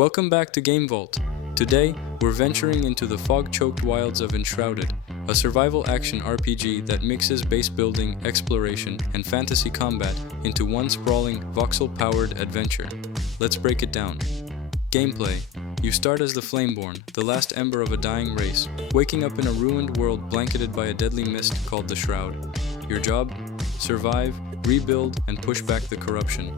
Welcome back to Game Vault. Today, we're venturing into the fog-choked wilds of Enshrouded, a survival action RPG that mixes base building, exploration, and fantasy combat into one sprawling, voxel-powered adventure. Let's break it down. Gameplay. You start as the Flameborn, the last ember of a dying race, waking up in a ruined world blanketed by a deadly mist called the Shroud. Your job? Survive, rebuild, and push back the corruption.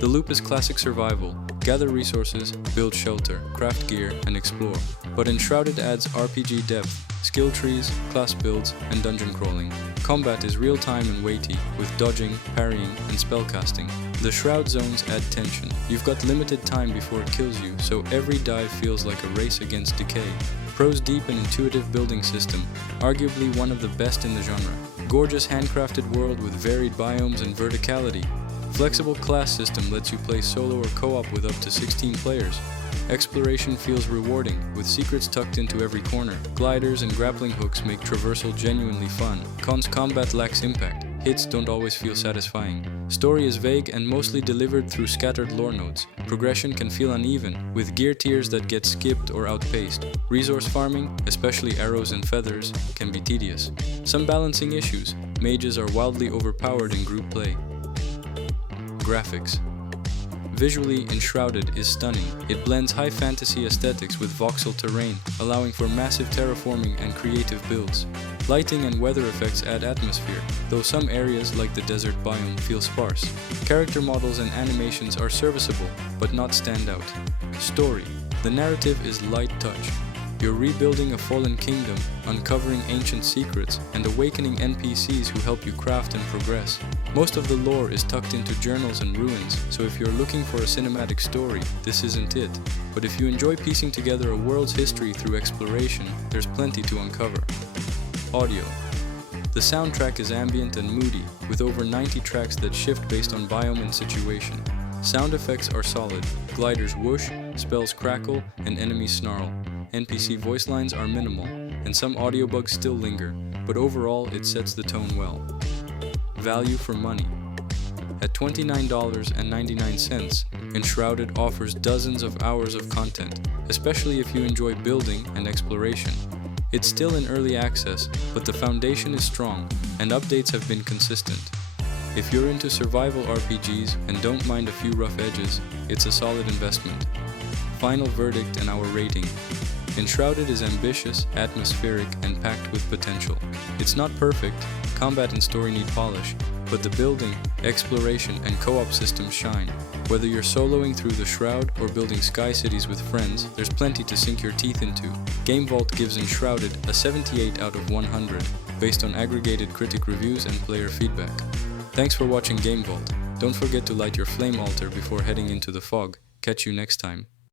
The loop is classic survival. Gather resources, build shelter, craft gear, and explore. But Enshrouded adds RPG depth, skill trees, class builds, and dungeon crawling. Combat is real-time and weighty, with dodging, parrying, and spellcasting. The Shroud zones add tension. You've got limited time before it kills you, so every dive feels like a race against decay. Pro's deep and intuitive building system, arguably one of the best in the genre. Gorgeous handcrafted world with varied biomes and verticality. Flexible class system lets you play solo or co-op with up to 16 players. Exploration feels rewarding, with secrets tucked into every corner. Gliders and grappling hooks make traversal genuinely fun. Cons: combat lacks impact. Hits don't always feel satisfying. Story is vague and mostly delivered through scattered lore nodes. Progression can feel uneven, with gear tiers that get skipped or outpaced. Resource farming, especially arrows and feathers, can be tedious. Some balancing issues. Mages are wildly overpowered in group play. Graphics. Visually, Enshrouded is stunning. It blends high fantasy aesthetics with voxel terrain, allowing for massive terraforming and creative builds. Lighting and weather effects add atmosphere, though some areas like the desert biome feel sparse. Character models and animations are serviceable, but not standout. Story. The narrative is light touch. You're rebuilding a fallen kingdom, uncovering ancient secrets, and awakening NPCs who help you craft and progress. Most of the lore is tucked into journals and ruins, so if you're looking for a cinematic story, this isn't it. But if you enjoy piecing together a world's history through exploration, there's plenty to uncover. Audio. The soundtrack is ambient and moody, with over 90 tracks that shift based on biome and situation. Sound effects are solid. Gliders whoosh, spells crackle, and enemies snarl. NPC voice lines are minimal, and some audio bugs still linger, but overall it sets the tone well. Value for money. At $29.99, Enshrouded offers dozens of hours of content, especially if you enjoy building and exploration. It's still in early access, but the foundation is strong, and updates have been consistent. If you're into survival RPGs and don't mind a few rough edges, it's a solid investment. Final verdict and our rating. Enshrouded is ambitious, atmospheric, and packed with potential. It's not perfect, combat and story need polish, but the building, exploration, and co-op systems shine. Whether you're soloing through the Shroud or building sky cities with friends, there's plenty to sink your teeth into. Game Vault gives Enshrouded a 78 out of 100, based on aggregated critic reviews and player feedback. Thanks for watching Game Vault. Don't forget to light your flame altar before heading into the fog. Catch you next time.